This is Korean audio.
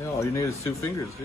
Yeah, all you need is 2 fingers, dude.